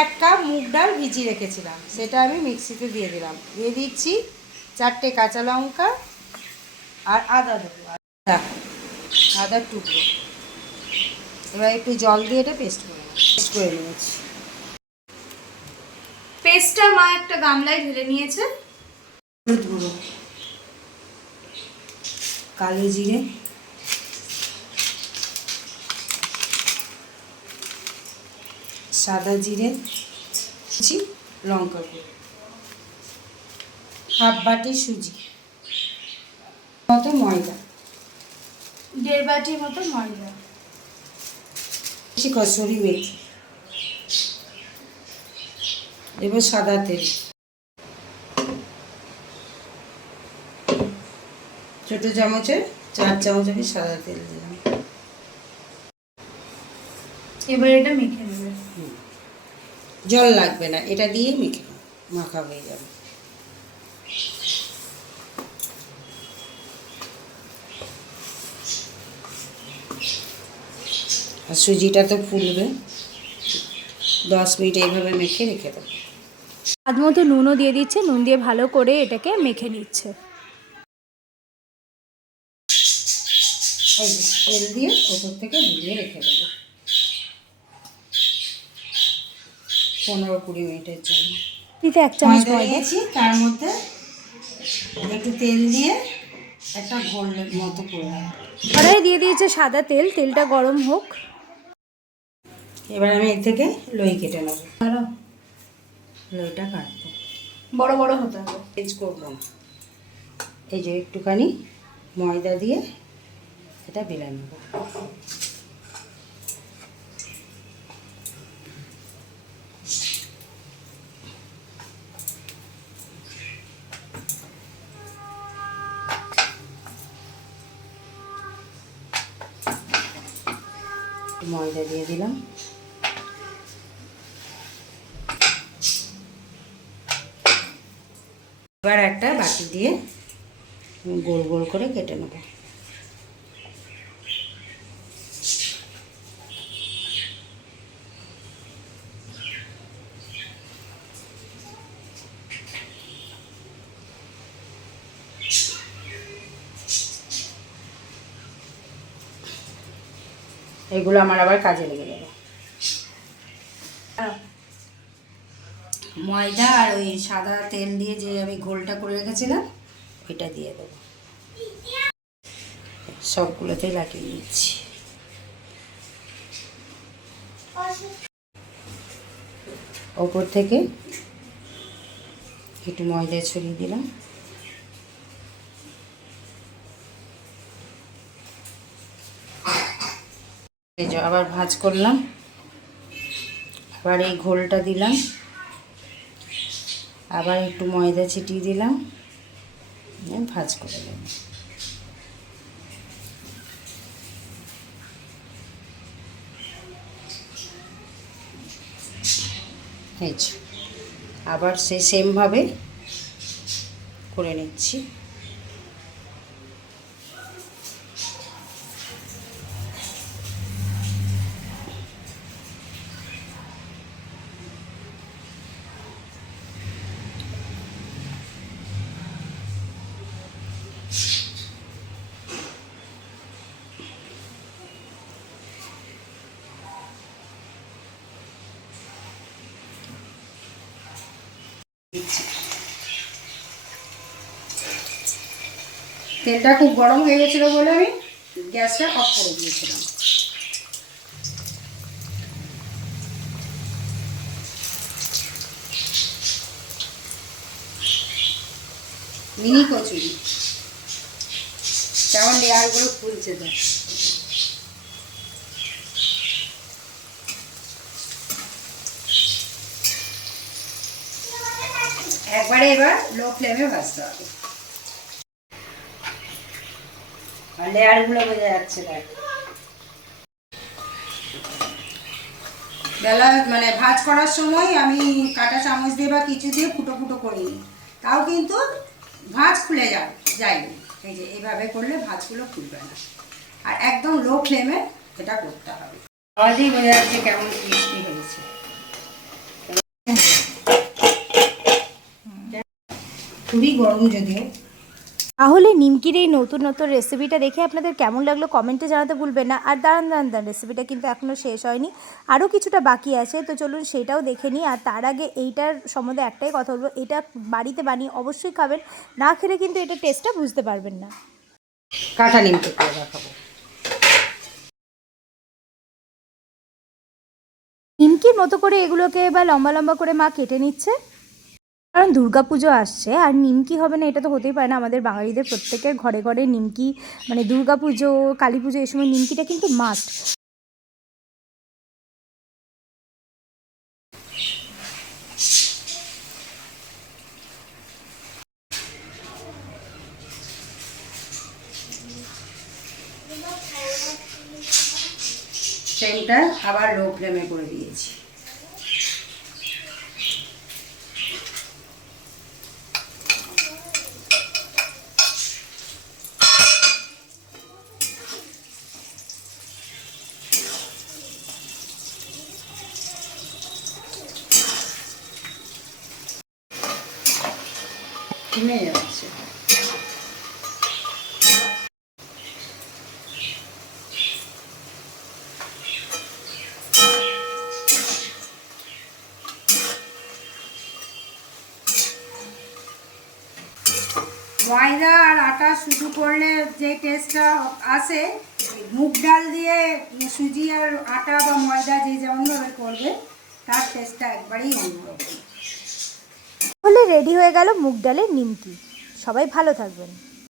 এক কাপ মুগ ডাল ভিজিয়ে রেখেছিলাম, সেটা আমি মিক্সিতে দিয়ে দিলাম। দিয়ে দিচ্ছি 4টে কাঁচা লঙ্কা আর আদা দেবো, আদার টুকরো। এবার একটু জল দিয়ে এটা পেস্ট করে নিয়েছি। পেস্টটা মা একটা গামলায় ঢেলে নিয়েছে। হলুদ গুঁড়ো, কালো জিরে, সাদা জিরে, লঙ্কা গুঁড়ো, হাফ বাটি সুজি মতো ময়দা, 1.5 বাটির মতো ময়দা, কসুরি মেথি, দেবো সাদা তেল, ছোটো চামচে 4 চামচ আমি সাদা তেল দিলাম। এবার এটা মেখে নেবে। জল লাগবে না, এটা দিয়ে মেখে মাখা হয়ে যাবে। আর সুজিটা তো ফুলবে, 10 মিনিট এইভাবে মেখে রেখে দেবো। স্বাদ মতো নুনও দিয়ে দিচ্ছে, নুন দিয়ে ভালো করে এটাকে মেখে নিচ্ছে। এই যে তেল দিয়ে ওপর থেকে বুলিয়ে রেখে দেবো 15-20 মিনিটের জন্য। দিতে 1 চামচ ময়দা নিয়েছি, তার মধ্যে একটু তেল দিয়ে একটা গোল মতো করে রাখবো। কড়াই দিয়ে দিয়েছে সাদা তেল, তেলটা গরম হোক। এবার আমি এর থেকে লই কেটে নেবো। লইটা কাটবো, বড় বড় হতে হবে। তেজ করবো না। এই যে একটুখানি ময়দা দিয়ে এটা বেলে নেব। ময়দা দিয়ে দিলাম, এবার একটা বাটি দিয়ে গোল গোল করে কেটে নেব। এগুলো আমার আবার কাজে লেগে যাবে। ময়দা আর ওই সাদা তেল দিয়ে যে আমি ঘোলটা করে রেখেছিলাম ওইটা দিয়ে দেবো, সবগুলোতেই লাগিয়ে নিচ্ছি। ওপর থেকে একটু ময়দা ছড়িয়ে দিলাম। এই যে আবার ভাঁজ করলাম, আবার এই ঘোলটা দিলাম, আবার একটু ময়দা ছিটিয়ে দিলাম, ভাঁজ করে দিলাম। এই যে আবার সেই সেমভাবে করে নিচ্ছি। তেলটা খুব গরম হয়ে গেছিলো বলে আমি গ্যাসটা অফ করে দিয়েছিলাম। মিনি কচুরি কেমন লেয়ারগুলো ফুলছে তো। একবারে এবার লো ফ্লেমে ভাজতে হবে, আর লেয়ারগুলো বোঝা যাচ্ছে না। বেলা মানে ভাজ করার সময় আমি কাঁটা চামচ দিয়ে বা কিছু দিয়ে ফুটো ফুটো করিনি, তাও কিন্তু ভাঁজ খুলে যায়নি। এই যে এইভাবে করলে ভাঁজগুলো খুলবে না, আর একদম লো ফ্লেমে এটা করতে হবে। আওয়াজেই বোঝা যাচ্ছে কেমন ক্রিস্পি হয়েছে। খুবই গরম যদিও। তাহলে নিমকির এই নতুন নতুন রেসিপিটা দেখে আপনাদের কেমন লাগলো কমেন্টে জানাতে ভুলবেন না। আর দাঁড়ান রেসিপিটা কিন্তু এখনও শেষ হয়নি, আরও কিছুটা বাকি আছে, তো চলুন সেটাও দেখে নিই। আর তার আগে এইটার সম্বন্ধে একটাই কথা বলবো, এটা বাড়িতে বানিয়ে অবশ্যই খাবেন, না খেলে কিন্তু এটা টেস্টটা বুঝতে পারবেন না। কাঁটা নিমকি করে দেখাবো। নিমকির মতো করে এগুলোকে এবার লম্বা লম্বা করে মা কেটে নিচ্ছে, কারণ দুর্গাপুজো আসছে আর নিমকি হবে না এটা তো হতেই পারে না। আমাদের বাঙালিদের প্রত্যেকের ঘরে ঘরে নিমকি, মানে দুর্গাপুজো, কালী পুজো, এই সময় নিমকিটা কিন্তু মাস্ট। ফ্লেমটা আবার লো ফ্লেমে করে দিয়েছি। কমে যাচ্ছে। ময়দা আর আটা শুধু করলে যে টেস্টটা আসে, মুগ ডাল দিয়ে সুজি আর আটা বা ময়দা যে যেমনভাবে করবে তার টেস্টটা একবারেই অন্যরকম। তাহলে রেডি হয়ে গেল মুগ ডালের নিমকি। সবাই ভালো থাকবেন।